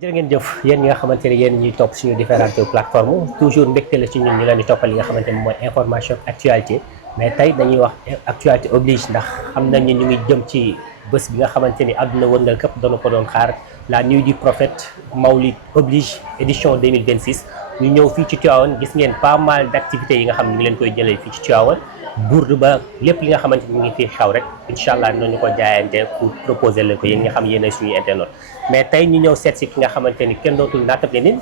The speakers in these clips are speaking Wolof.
jërë ngeen jëf yéen ñi nga xamante ne yéen ñuy topp suñu différentes plateformes toujours mbégte la ci ñun ñu leen di toppal li nga xamante ne mooy information actualité mais tey dañuy wax actualité oblige ndax xam nañ ne ñu ngi jëm ci bés bi nga xamante ni àdduna wërngal këpp doon ko doon xaar la nuit du prophète Mawlid oblige édition 2026 ñu ñëw fii ci Tivaouane gis ngeen pas mal d' activités yi nga xam ne ñu ngi leen koy jëlee fii ci Tivaouane bourde ba lépp li nga xamante ni mu ngi fii xew rek incha allah nañu ko jaayante pour proposer leen ko yéen nga xam yéen ay suñuy internet mais tey ñu ñëw seet si ki nga xamante ni kenn dootul naatable nin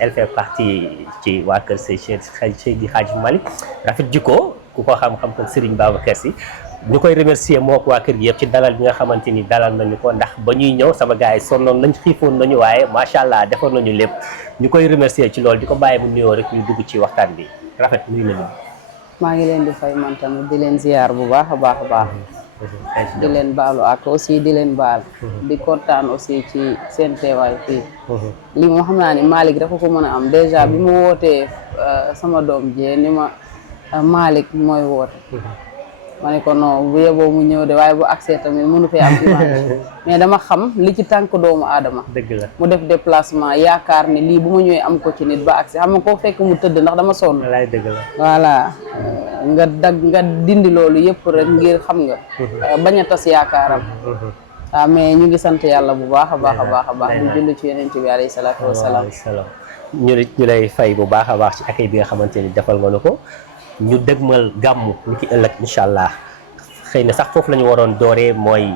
elle fait partie ci waa kër Seydi Hadji Malick rafet jikko ku ko xam-xam ko Serigne Babacar Sy ñu koy remercier moo ko waa kër gi yëpp ci dalal bi nga xamante ni dalal nañu ko ndax ba ñuy ñëw sama gars yi sonnoon nañ xiifoon nañu waaye macha allah defoon nañu lépp ñu koy remercier ci loolu di ko bàyyi mu nuyoo rek ñu dugg ci waxtaan bi rafet nuyu nañu. maa ngi leen di fay man tamit di leen ziar bu baax a baax a baax di leen baalu ak aussi di leen baal di kontaan aussi ci seen teewaay fii li moo xam naa ni Malick dafa ko mën a am dèjà bi mu wootee sama doom jee ni ma Malick mooy woote ma ne ko non bu yeboo mu ñëw de waaye bu accès tamit mënu fee am image mais dama xam li ci tànk doomu aadama dëgg la mu def déplacement yaakaar ni lii bu ma ñëwee am ko ci nit ba accès xam nga koo fekk mu tëdd ndax dama sonn walaay dëgg la voilà nga dindi loolu yëpp rek ngir xam nga bañ a tas yaakaaram waaw mais ñu ngi sant yàlla bu baax a baax a baax a baax ñu julli ci yonent bi alayhi salaatu wasalaam ñu lay fay bu baax a baax ci accueil bi nga xamante ni defal nga nu ko ñu dëgmal gàmmu ni ki ëllëg incha allah xëy na sax foofu la ñu waroon dooree mooy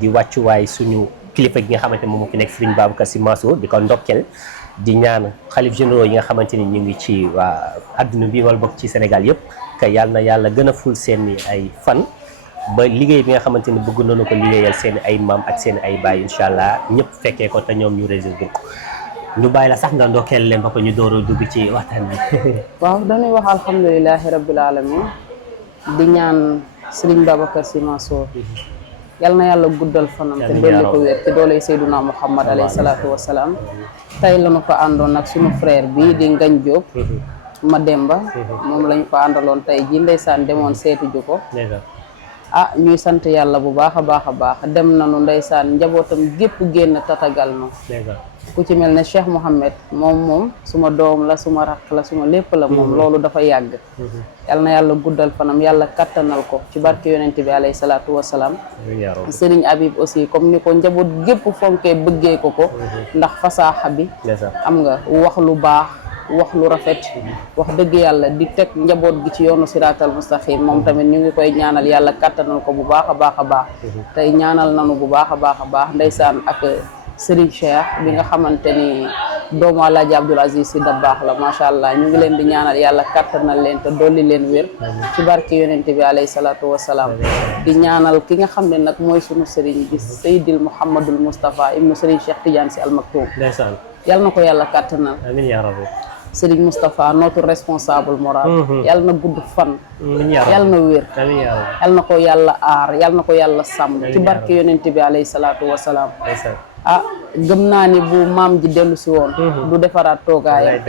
di wàccuwaay suñu kilifa gi nga xamante ne moom moo fi nekk Serigne Babacar Sy Mansour di ko ndokkel di ñaan xalif généraux yi nga xamante ni ñu ngi ci waa adduna bi wala bokk ci Sénégal yëpp que yàlla na yàlla gën a ful seen ay fan ba liggéey bi nga xamante ni bëgg nañu ko liggéeyal seen ay maam ak seen ay baay incha allah ñëpp fekkee ko te ñoom ñu résoudre ko ñu bàyyi la sax nga ndokkeel leen ba ko ñu door a dugg ci waxtaan bi. waaw dañuy wax alhamdulilahi rabbil alamin di ñaan Serigne Babacar Sy Mansour yal na yàlla guddal fanam te dolli ko wér ci dooley Seyduna Muhammad alayhi salaatu wasalaam tey lañu ko àndoon nag suñu frère bi di Ngagne Diop Mademba moom lañu ko àndaloon tey ji ndeysaan demoon seeti ju ko ah ñuy sant yàlla bu baax a baax a baax dem nañu ndeysaan njabootam gépp génn tatagal no ku ci mel ne Cheikh Mouhamed moom suma doom la suma rakk la suma lépp la moom loolu dafa yàgg yal na yàlla guddal fanam yàlla kattanal ko ci barke yonent bi alayhi salaatu wasalaam Serigne Habib aussi comme ni ko njaboot gépp fonkee bëggee ko ndax fasaaxa bi am nga wax lu baax wax lu rafet wax dëgg yàlla di teg njaboot gi ci yoonu siraatal mustaqim moom tamit ñu ngi koy ñaanal yàlla kattanal ko bu baax a baax a baax tey ñaanal nanu bu baax a baax a baax ndeysaan ak Serigne Cheikh bi nga xamante ni doomu Alaaji Abdoul Aziz Sy Dabakh la macha allah ñu ngi leen di ñaanal yàlla kattanal leen te dolli leen wér ci barke yonent bi alayhi salaatu wasalaam di ñaanal ki nga xam ne nag mooy sunu Serigne bi Seydil Mouhamadul Moustapha ibnu Serigne Cheikh Tidiane Sy Al Maktoum yàlla na ko yàlla kattanal amiin yaa rabbi Serigne Moustapha notre responsable moral yàlla na gudd fan yàlla na wér yàlla na ko yàlla aar yàlla na ko yàlla sàmm ci barke yonent bi alayhi salaatu wasalaam ah gëm naa ni bu maam ji dellu si woon du defaraat toogaayam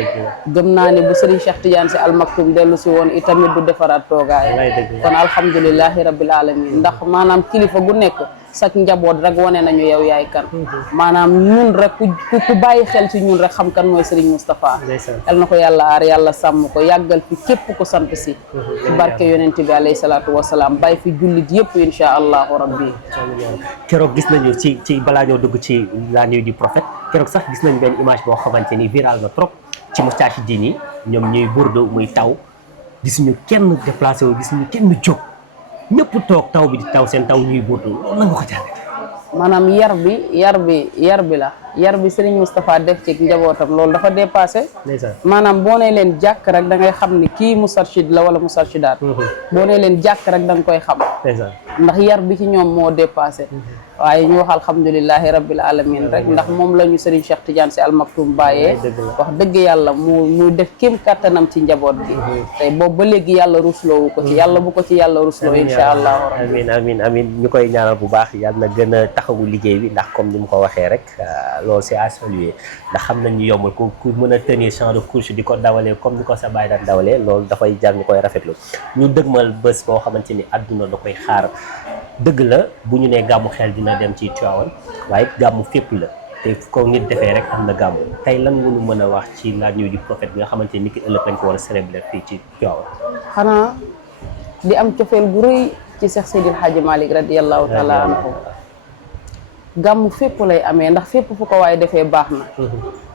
gëm naa ni bu Serigne Cheikh Tidiane Sy Al Maktoum dellu si woon itamit du defaraat toogaayam kon alhamdulilahi rabbil alamin ndax maanaam kilifa gu nekk sak njaboot rek wane nañu yow yaay kan maanaam ñun rek ku bàyyi xel ci ñun rek xam kan mooy Serigne Moustapha yal na ko yàlla aar yàlla sàmm ko yàggal fi képp ko sant si ci barke yonent bi alayhi salaatu wasalaam bàyyi fi jullit yëpp insha allahu rabbi keroog gis nañu ci balaa ñoo dugg ci la nuit du prophète keroog sax gis nañ benn image boo xamante ni viral na trop ci Moustarchidine yi ñoom ñuy burdu muy taw gisuñu kenn déplacé wu gisuñu kenn jóg ñëpp toog taw bi di taw seen taw ñuy burdu loolu la nga ko jàngate maanaam yar bi la yar bi Serigne Moustapha def ci njabootam loolu dafa dépassé maanaam boo nee leen jàkk rek da ngay xam ni kii Moustarchid la wala Moustarchidaat boo nee leen jàkk rek da nga koy xam ndax yar bi ci ñoom moo dépassé waaye ñu wax alhamdulilahi rabbil alamin rek ndax moom la ñu Serigne Cheikh Tidiane Sy Al Maktoum bàyyee wax dëgg yàlla mu def kéem kattanam ci njaboot gi tey boobu ba léegi yàlla rusloowu ko ci yàlla bu ko ci yàlla rusloo insha allahu rabbi amiin ñu koy ñaanal bu baax yàlla na gën a taxawu liggéey bi ndax comme ni mu ko waxee rek loolu c'est à saluer ndax xam nañu yombul ku mën a tenir champ de course di ko dawalee comme ni ko sa baay daan dawalee loolu dafay jar ñu koy rafetlu ñu dëgmal bés boo xamante ni àdduna da koy xaar dëgg la bu ñu nee gàmmu xel dina dem ci Tivaouane waaye gàmmu fépp la te fu ko nit defee rek am na gàmmu tey lan nga ñu mën a wax ci la nuit du prophète bi nga xamante ni ki ëllëg lañ ko war a célébrer fii ci Tivaouane. xanaa di am cofeel gu rëy ci Cheikh Seydil Hadji Malick radiyallahu taala anhu gàmmu fépp lay amee ndax fépp fu ko waaye defee baax na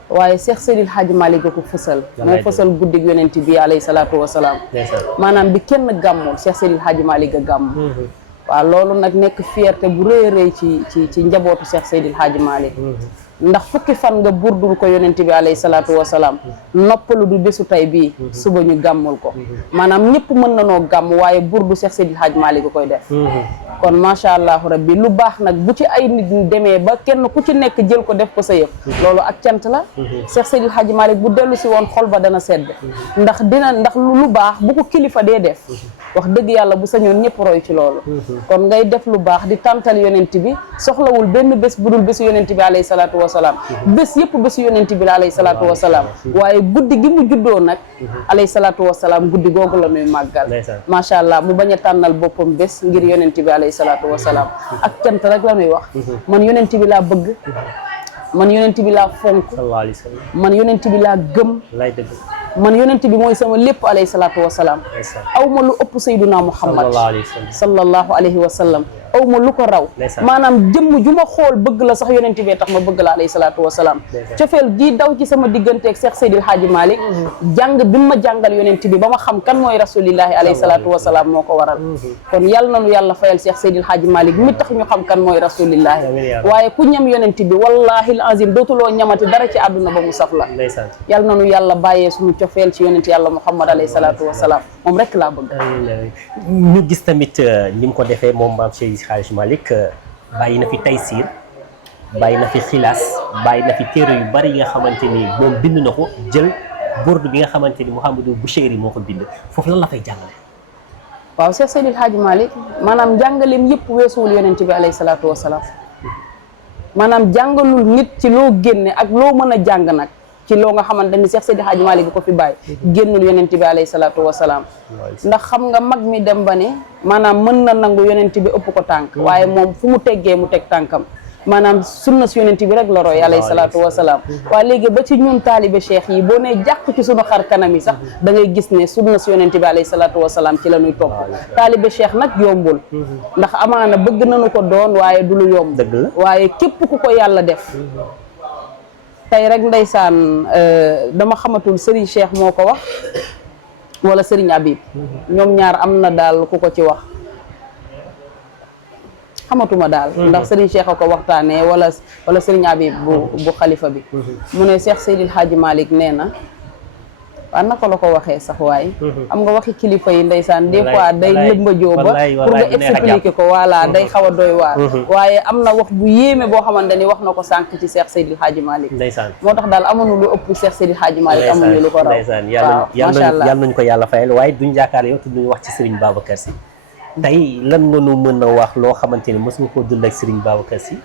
waaye Cheikh Seydil Hadji Malick ga ko fësal moo fësal guddig yonent bi alayhi salaatu wasalaam maanaam bi kenn gàmmul Cheikh Seydil Hadji Malick ga gàmm waaw loolu nag nekk fierté bu rëy a rëy ci njabootu Cheikh Seydil Hadji Malick ndax fukki fan nga burdul ko yonent bi alayhi salaatu wasalaam noppalu du bésu tay bii suba ñu gàmmul ko maanaam ñëpp mën na noo gàmm waaye burdu Cheikh Seydil Hadji Malick ga koy def kon macha allah rabbi lu baax nag bu ci ay nit ñu demee ba kenn ku ci nekk jël ko def ko sa yëf loolu ak cant la Cheikh Seydil Hadji Malick bu dellu si woon xol ba dana sedd ndax lu baax bu ko kilifa dee def wax dëgg yàlla bu sañoon ñëpp roy ci loolu kon ngay def lu baax di tàntal yonent bi soxlawul benn bés bu dul bésu yonent bi alayhi salaatu wasalaam bés yëpp bésu yonent bi la alayhi salaatu wasalaam waaye guddi gi mu juddoo nag alayhi salaatu wasalaam guddi googu la nuy màggal macha allah mu bañ a tànnal boppam bés ngir yonent bi alayhi salaatu wasalaam ak cant rek la nuy wax man yonent bi laa bëgg man yonent bi laa fonk man yonent bi laa gëm man yonent bi mooy sama lépp alayhi salaatu wasalaam aw ma lu ëpp sayduna muhammad sallallahu alayhi wa sallam aw ma lu ko raw maanaam jëmm ju ma xool bëgg la sax yonent bee tax ma bëgg la alayhi salaatu wasalaam cofeel gi daw ci sama digganteeg Cheikh Seydil Hadji Malick jàng bi ma jàngal yonent bi ba ma xam kan mooy rasulillahi alayhi salaatu wasalaam moo ko waral kon yal nanu yàlla fayal Cheikh Seydil Hadji Malick mi tax ñu xam kan mooy rasulillahi waaye ku ñam yonent bi wallahi al azim dootuloo ñamati dara ci àdduna ba mu saf la yal nanu yàlla bàyyee suñu cofeel ci yonent yàlla muhammad alayhi salaatu wasalaam moom rek laa bëgg ñu gis tamit ni mu ko defee moom maam Cheikh Hadji Malick bàyyi na fi Taysiir bàyyi na fi Xilaas bàyyi na fi téere yu bari yi nga xamante ni moom bind na ko jël burdu bi nga xamante ni Mouhamadou Bouchayri moo ko bind foofu lan la fay jàngale waaw Cheikh Seydil Hadji Malick maanaam jàngaleem yëpp weesuwul yonent bi alayhi salaatu wasalaam maanaam jàngalul nit ci loo génne ak loo mën a jàng nag ci loo nga xamante ni Cheikh Seydil Hadji Malick bi ko fi bàyyi génnul yonent bi alayhi salaatu wasalaam ndax xam nga mag mi dem ba ne maanaam mën na nangu yonent bi ëpp ko tànk waaye moom fu mu teggee mu teg tànkam maanaam sunna si yonent bi rek la roy alayhi salaatu wasalaam waaye léegi ba ci ñun taalibe cheikh yi boo ne jàkk ci sunu xar kanam yi sax da ngay gis ne sunna si yonent bi alayhi salaatu wasalaam ci la ñuy topp taalibe cheikh nag yombul ndax amaana bëgg nañu ko doon waaye du lu yomb waaye képp ku ko yàlla def tey rek ndeysaan dama xamatul Serigne Cheikh moo ko wax wala Serigne Habib ñoom ñaar am na daal ku ko ci wax xamatuma daal ndax Serigne Cheikh a ko waxtaanee wala Serigne Habib bu xalifa bi mu ne Cheikh Seydil Hadji Malick nee na waaw naka la ko waxee sax waaye am nga waxi kilifa yi ndeysaan des fois day lëmbajoo ba pour nga expliquer ko voilà day xaw a doy waar waaye am na wax bu yéeme boo xamante ni wax na ko sànq ci Cheikh Seydil Hadji Malick moo tax daal amuñu lu ëpp Cheikh Seydil Hadji Malick amuñu lu ko raw waaw macha allah yàlla nañu ko yàlla fayal waaye duñ jaakaar yow te duñu wax ci Serigne Babacar Sy tey lan nga nu mën a wax loo xamante ni mës nga koo dund ak Serigne Babacar Sy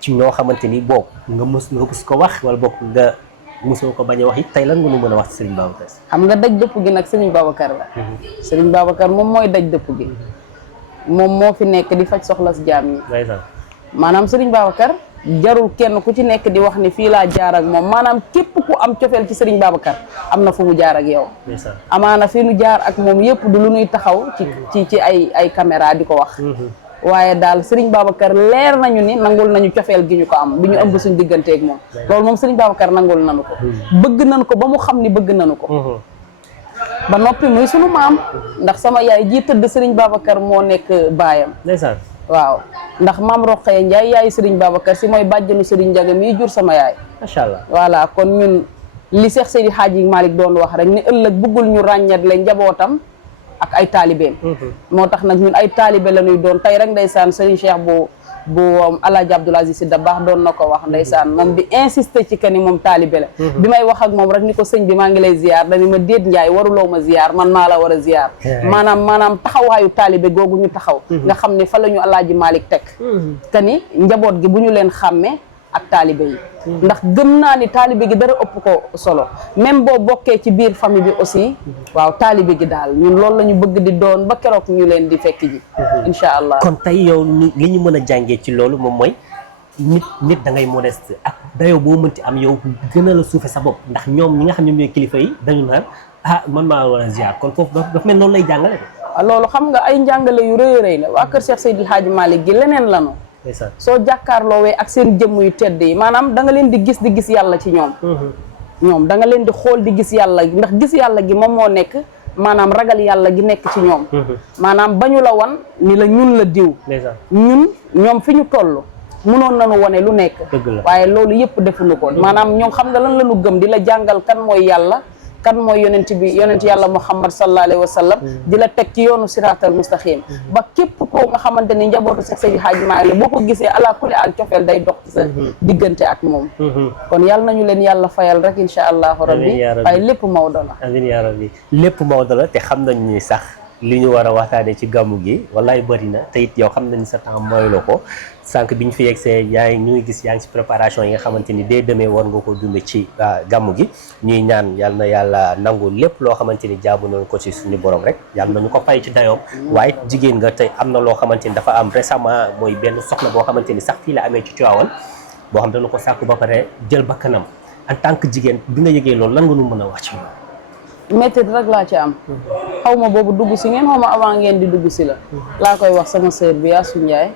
ci ñoo xamante ni boobu nga mës ko wax wala bokk nga mosoo ko bañ a wax it tey lan nga nu mën a wax ci Serigne Babacar Sy xam nga daj dëpp gi nag Serigne Babacar la Serigne Babacar moom mooy daj dëpp gi moom moo fi nekk di faj soxla si jaam ñi maanaam Serigne Babacar jarul kenn ku ci nekk di wax ni fii laa jaar ak moom maanaam képp ku am cofeel ci Serigne Babacar am na fu mu jaar ak yow amaana fi nu jaar ak moom yëpp du lu nuy taxaw ci ay caméra di ko wax waaye daal Serigne Babacar leer nañu ni nangul nañu cofeel gi ñu ko am bi ñu ëmb suñ digganteeg moom loolu moom Serigne Babacar nangul nañu ko bëgg nañu ko ba mu xam ni bëgg nañu ko ba noppi muy sunu maam ndax sama yaay ji tëdd Serigne Babacar moo nekk baayam waaw ndax maam Roqaya Ndiaye yaayu Serigne Babacar Sy mooy bàjjanu Serigne Ndiaga mii jur sama yaay macha allah voilà kon ñun li Cheikh Seydil Hadji Malick doon wax rek ni ëllëg bëggul ñu ràññat le njabootam ak ay taalibeem moo tax nag ñun ay taalibe la ñuy doon tey rek ndeysaan Serigne Cheikh bu Alaaji Abdoul Aziz Sy Dabakh doon na ko wax ndeysaan moom di insister ci que ni moom taalibe la bi may wax ak moom rek ni ko sëñ bi maa ngi lay ziar dañu ma déet Njaay waruloo ma ziar man maa la war a ziar maanaam taxawaayu taalibe googu ñu taxaw nga xam ne fa la ñu Alaaji Malick teg te ni njaboot gi bu ñu leen xàmmee ak taalibe yi ndax gëm naa ni taalibe gi dara ëpp ko solo même boo bokkee ci biir famille bi aussi waaw taalibe gi daal ñun loolu la ñu bëgg di doon ba keroog ñu leen di fekk ji incha allah kon tey yow li ñu mën a jàngee ci loolu moom mooy nit da ngay modeste ak dayoo boo mënti am yow gën a la suufe sa bopp ndax ñoom ñi nga xam ne ñooy kilifa yi dañu naan man maa war a ziar kon foofu dafa mel noonu lay jàngale loolu xam nga ay njàngale yu rëy a rëy la waa kër Cheikh Seydil Hadji Malick gi leneen lanu soo jàkkaarloowee ak seen jëmm yu tedd yi maanaam da nga leen di gis yàlla ci ñoom ñoom da nga leen di xool di gis yàlla ndax gis yàlla gi moom moo nekk maanaam ragal yàlla gi nekk ci ñoom maanaam bañu la wan ni la ñun la diw ñoom fi ñu toll mënoon nañu wane lu nekk waaye loolu yëpp defuñu ko maanaam ñoom xam nga lan la ñu gëm di la jàngal kan mooy yàlla kan mooy yonent yàlla Muhammad sallallahu alayhi wa sallam di la teg ci yoonu siraatal mustaqim ba képp koo nga xamante ni njabootu Seex Seydi Hadji Malick boo ko gisee ala kulli al cofeel day dox ci sa diggante ak moom kon yàlla nañu leen yàlla fayal rek insha allahu rabbi waaye lépp Maodo la amiin yaa rabbi lépp Maodo la te xam nañ ni sax li ñu war a waxtaanee ci gàmmu gi wallaay bëri na te it yow xam nañ sa temps mooy la ko sànq bi ñu fi yegsee ñu ngi gis yaa ngi ci préparation yi nga xamante ni dès demain war nga ko dund ci gàmmu gi ñuy ñaan yal na yàlla nangu lépp loo xamante ni jaabu nañu ko ci suñu borom rek yàlla nañu ko fay ci dayoom waaye jigéen nga tey am na loo xamante ni dafa am récemment mooy benn soxna boo xamante ni sax fii la amee ci Tivaouane boo xam dañu ko sàkku ba pare jël bakkanam en tant que jigéen bi nga yëgee loolu lan nga nu mën a wax ci métti rek laa ci am xaw ma boobu dugg si ngeen xaw ma avant ngeen di dugg si la laa koy wax sama sœur bi Yasu Ndiaye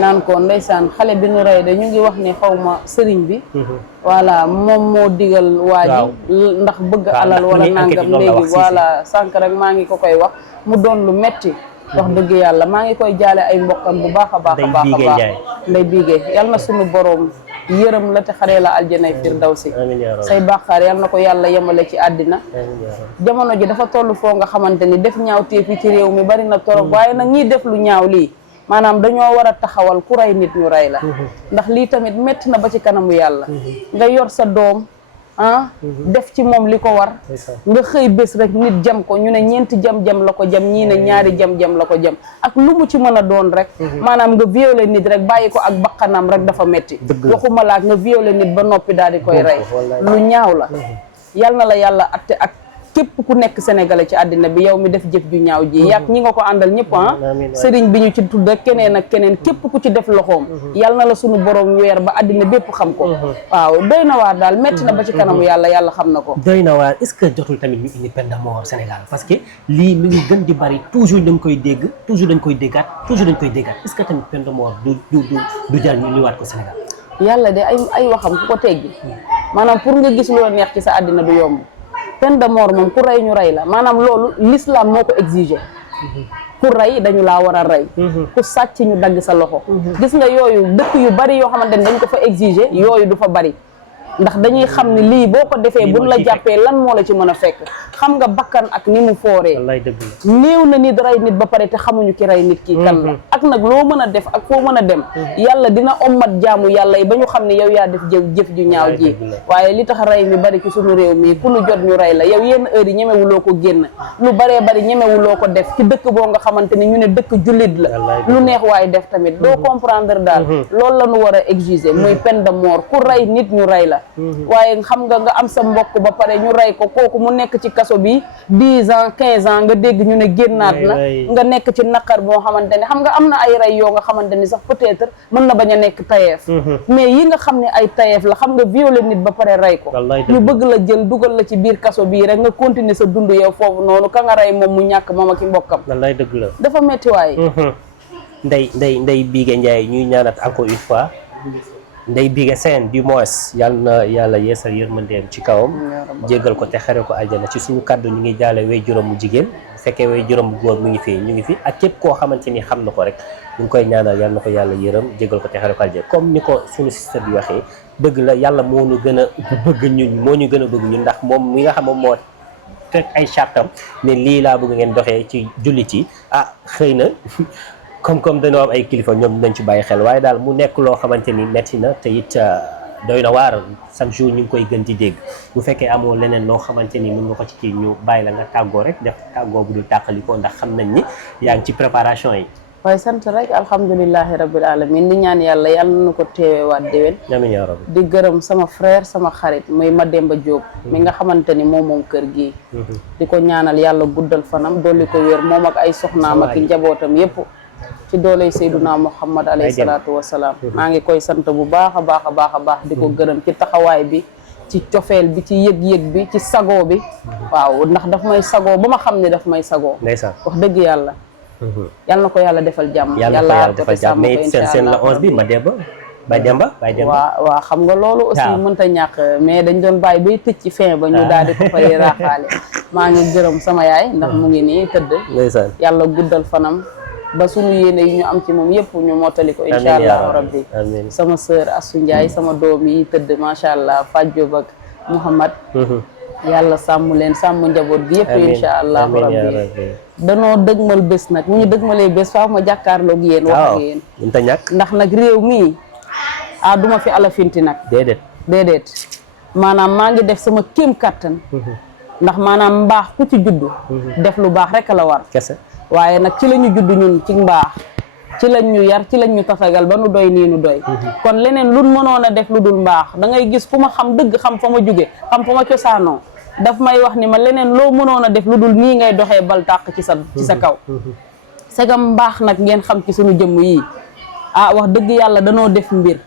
naan ko ndeysaan xale bi nu rey de ñu ngi wax ni xaw ma sëriñ bi voilà moom moo digal waa ji ndax bëgg alal wala nangam léegi voilà sànq rek maa ngi ko koy wax mu doon lu metti wax dëgg yàlla maa ngi koy jaale ay mbokkam bu baax a baax a baax a baax nday biigee yal na suñu boroom yërëm la te xaree la aljanay firdawsi say bàkkaar yal na ko yàlla yemale ci àddina jamono ji dafa toll foo nga xamante ni def ñaaw téefi ci réew mi bari na torop waaye nag ñiy def lu ñaaw lii maanaam dañoo war a taxawal ku rey nit ñu rey la ndax lii tamit métti na ba ci kanamu yàlla nga yor sa doom def ci moom li ko war nga xëy bés rek nit jam ko ñu ne ñeenti jam-jam la ko jam ñii ne ñaari jam-jam la ko jam ak lu mu ci mën a doon rek maanaam nga violé nit rek bàyyi ko ak bakkanam rek dafa metti waxuma laak nga violé nit ba noppi daal di koy rey lu ñaaw la yal na la yàlla atte ak képp ku nekk sénégalais ci àddina bi yow mi def jëf ju ñaaw ji yàq ñi nga ko àndal ñëpp sëriñ bi ñu ci tudd ak keneen ak keneen képp ku ci def loxoom yal na la sunu borom weer ba àddina bépp xam ko waaw doy na waar daal metti na ba ci kanamu yàlla xam na ko doy na waar est-ce que jotul tamit ñu indi peine de mort Sénégal parce que lii mi ngi gën di bari toujours dañ koy dégg toujours dañ koy déggaat est-ce que tamit peine de mort du jar ñu ñëwaat ko Sénégal yàlla de ay waxam ku ko teggi maanaam pour nga gis loo neex ci sa àddina du yomb peine de mort moom ku rey ñu rey la maanaam loolu l'islam moo ko exigé ku rey dañu laa war a rey ku sàcc ñu dagg sa loxo gis nga yooyu dëkk yu bari yoo xamante ne dañ ko fa exigé yooyu du fa bari ndax dañuy xam ne lii boo ko defee buñ la jàppee lan moo la ci mën a fekk xam nga bakkan ak ni mu fooree néew na nit rey nit ba pare te xamuñu ki rey nit ki kan la ak nag loo mën a def ak foo mën a dem yàlla dina ommat jaamu yàlla yi ba ñu xam ne yow yaa def jëf ju ñaaw ji waaye li tax rey mi bari ci suñu réew mi ku nu jot ñu rey la yow yenn heure yi ñemewuloo ko génn lu baree bari ñemewuloo ko def ci dëkk boo nga xamante ni ñu ne dëkk jullit la lu neex waaye def tamit doo comprendre daal loolu la ñu war a exiger muy peine de mort ku rey nit ñu rey la waaye xam nga am sa mbokk ba pare ñu rey ko kooku mu nekk ci kaso bi 10 ans 15 ans nga dégg ñu ne génnaat na nga nekk ci naqar boo xamante ne xam nga am na ay rey yoo nga xamante ni sax peut-être mën na bañ a nekk tayeef mais yi nga xam ne ay tayeef la xam nga violé nit ba pare rey ko ñu bëgg la jël dugal la ci biir kaso bii rek nga continuer sa dund yow foofu noonu ka nga rey moom mu ñàkk moom ak i mbokkam dëgg la dafa metti waaye Ndeye Bigué Ndiaye ñuy ñaanat encore une fois Ndeye Bigué Sène du moins yal na yàlla yeesal yërmandeem ci kawam jéggal ko te xare ko aljana ci suñu kàddu ñu ngi jaale way juróom bu jigéen bu fekkee way juróom bu góor mu ngi fi ñu ngi fi ak képp koo xamante ni xam na ko rek ñu ngi koy ñaanal yal na ko yàlla yërëm jéggal ko te xare ko aljana comme ni ko suñu sister bi waxee dëgg la yàlla moo ñu gën a bëgg ñun moo ñu gën a bëgg ñun ndax moom mi nga xam moom moo teg ay chartam ne lii laa bëgg ngeen doxee ci jullit yi xëy na comme dañoo am ay kilifa ñoom dinañ ci bàyyi xel waaye daal mu nekk loo xamante ni metti na te it doy na waar chaque jour ñu ngi koy gën di dégg bu fekkee amoo leneen loo xamante ni mën nga ko ci kii ñu bàyyi la nga tàggoo rek def tàggoo bu dul tàqalikoo ndax xam nañ ni yaa ngi ci préparation yi waaye sant rek alhamdulilahi rabbil alamin di ñaan yàlla nañu ko teewewaat déwén amiin yaa rabbi di gërëm sama frère sama xarit muy Mademba Diop mi nga xamante ni moom kër gi di ko ñaanal yàlla guddal fanam dolli ko wér moom ak ay soxnaam ak njabootam yépp ci dooley Seyduna Muhammad alayhi salaatu wasalaam maa ngi koy sant bu baax a baax a baax a baax di ko gërëm ci taxawaay bi ci cofeel bi ci yëg-yëg bi ci sagoo bi waaw ndax daf may sagoo ba ma xam ne daf may sagoo ndeysaan wax dëgg yàlla yal na ko yàlla defal jàmm yàlla defal jàmm mais seen la 11 bi Baye Demba waaw xam nga loolu aussi mënta ñàkk mais dañ doon bàyyi bay tëj ci fin ba ñu daal di ko fay raaxaale maa ngi gërëm sama yaay ndax mu ngi nii tëdd yàlla guddal fanam ba suñu yéene yi ñu am ci moom yëpp ñu mottali ko incha allahu rabbi sama sœur Assou Ndiaye sama doom yi tëdd macha allah Fadjo ak Mouhamad yàlla sàmm leen sàmm njaboot gi yëpp incha allahu rabbi danoo dëgmal bés nag mu ñu dëgmalee bés faaw ma jàkkaarloog yéen wax ak yéen mënta ñàkk ndax nag réew mii duma fi alafinti nag déedéet maanaam maa ngi def sama kéem kattan ndax maanaam mbaax ku ci juddu def lu baax rek la war kese waaye nag ci la ñu juddu ñun ci mbaax ci lañ ñu yar ci lañ ñu tasagal ba nu doy nii nu doy kon leneen lu mënoon a def lu dul mbaax da ngay gis ku ma xam dëgg xam fa ma jóge xam fa ma cosaanoo daf may wax ni ma leneen loo mënoon a def lu dul nii ngay doxee bal tàq ci sa kaw segam mbaax nag ngeen xam ci suñu jëmm yi wax dëgg yàlla danoo def mbir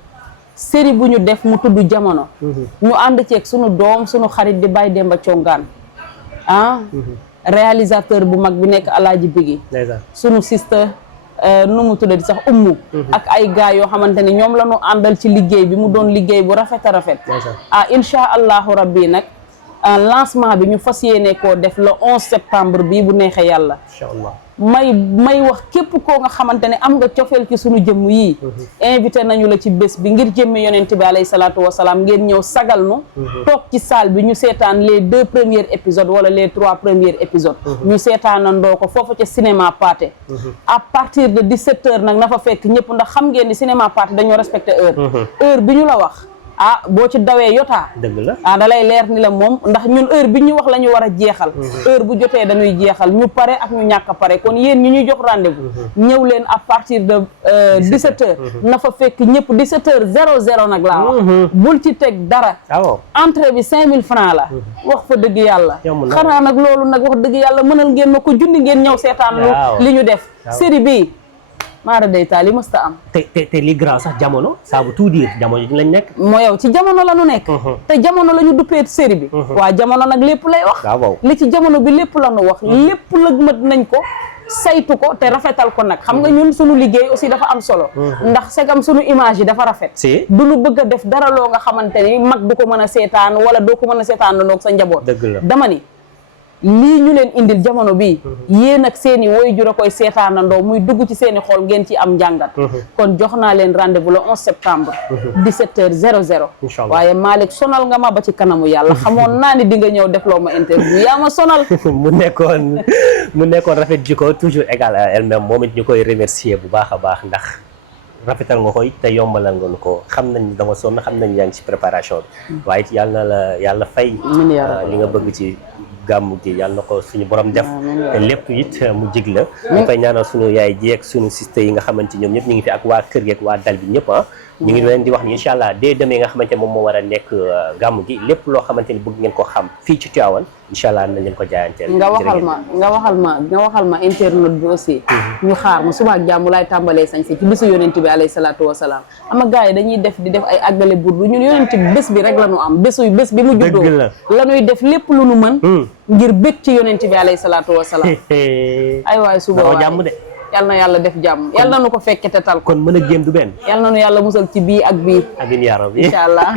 série bu ñu def mu tudd jamono ñu ànd ceeg suñu doom suñu xarit di Baye Demba Congaan réalisateur bu mag bi nekk Alaaji Bigi suñu sister nu mu tuddati sax ummu ak ay gars yoo xamante ne ñoom la ñu àndal ci liggéey bi mu doon liggéey bu rafet a rafet incha allahu rabbi nag lancement bi ñu fas yéene koo def le 11 septembre bii bu neexee yàlla inchallah may wax képp koo nga xamante ne am nga cofeel ci sunu jëmm yii invité nañu la ci bés bi ngir jëmme yonent bi alayhi salaatu wasalaam ngeen ñëw sagal nu toog ci salle bi ñu seetaan les 2 premiers épisodes wala les 3 premiers épisodes ñu seetaanandoo ko foofu ca cinéma Pathé à partir de 17h nag na fa fekk ñëpp ndax xam ngeen ni cinéma Pathé dañoo respecté heure bi ñu la wax boo ci dawee yotaa dëgg la da lay leer ni la moom ndax ñun heure bi ñu wax la ñu war a jeexal heure bu jotee dañuy jeexal ñu pare ak ñu ñàkk a pare kon yéen ñi ñuy jox rendez-vous ñëw leen à partir de 17h na fa fekk ñëpp 17h00 nag laa wax bul ci teg dara entrée bi 5000 francs la wax fa dëgg yàlla xanaa nag loolu nag wax dëgg yàlla mënal ngeen ma ko junni ngeen ñëw seetaan lu li ñu def série bi maara day taal yi mësta am te li grand sax jamono ça veut tout dire jamono ji lañ nekk moo yow ci jamono la ñu nekk te jamono la ñu duppee série bi waa jamono nag lépp lay wax li ci jamono bi lépp la ñu wax lépp la mët nañ ko saytu ko te rafetal ko nag xam nga ñun suñu liggéey aussi dafa am solo ndax segam suñu image yi dafa rafet du ñu bëgg a def dara loo nga xamante ni mag du ko mën a seetaan wala doo ko mën a seetaan ndoog sa njaboot dama ni lii ñu leen indil jamono bi yéen ak seen i waajur a koy seetaanandoo muy dugg ci seen i xol ngeen ci am njàngat kon jox naa leen rendez-vous le 11 septembre 17h00 waaye Malick sonal nga ma ba ci kanamu yàlla xamoon naa ni di nga ñëw defloo ma interview yaa ma sonal mu nekkoon rafet jikko toujours égal à elle-même moom it ñu koy remercier bu baax a baax ndax rafetal nga koy te yombalal nga ko xam nañ da nga sonn xam nañ yaa ngi ci préparation bi waaye it yàlla na la yàlla fay li nga bëgg ci gàmmu gi yàlla na ko suñu borom def te lépp it mu jig la ñu koy ñaanal suñu yaay ji ak suñu sister yi nga xamante ñoom ñëpp ñu ngi fi ak waa kër gi ak waa dal bi ñëpp ñu ngi leen di wax ni incha allah dès demain nga xamante moom moo war a nekk gàmmu gi lépp loo xamante ni bëgg ngeen ko xam fii ci Tivaouane incha allah nañ leen ko jaayanteel nga waxal ma internet bi aussi ñu xaar ma suba ak jàmm laay tàmbalee sañ si ci bésu yonent bi alayhi salaatu wasalaam ama gars yi dañuy def di def ay àggale burdu ñun yonent bi bés bi rek la ñu am bés bi mu juddoo la ñuy def lépp lu nu mën ngir bég ci yonent bi alayhi salaatu wasalaam ay waay suba waay jàmm de yal na yàlla def jàmm yal na nu ko fekke te tal kon mën a génn du benn yal na nu yàlla musal ci bii ak bii amin yaa rabbi incha allah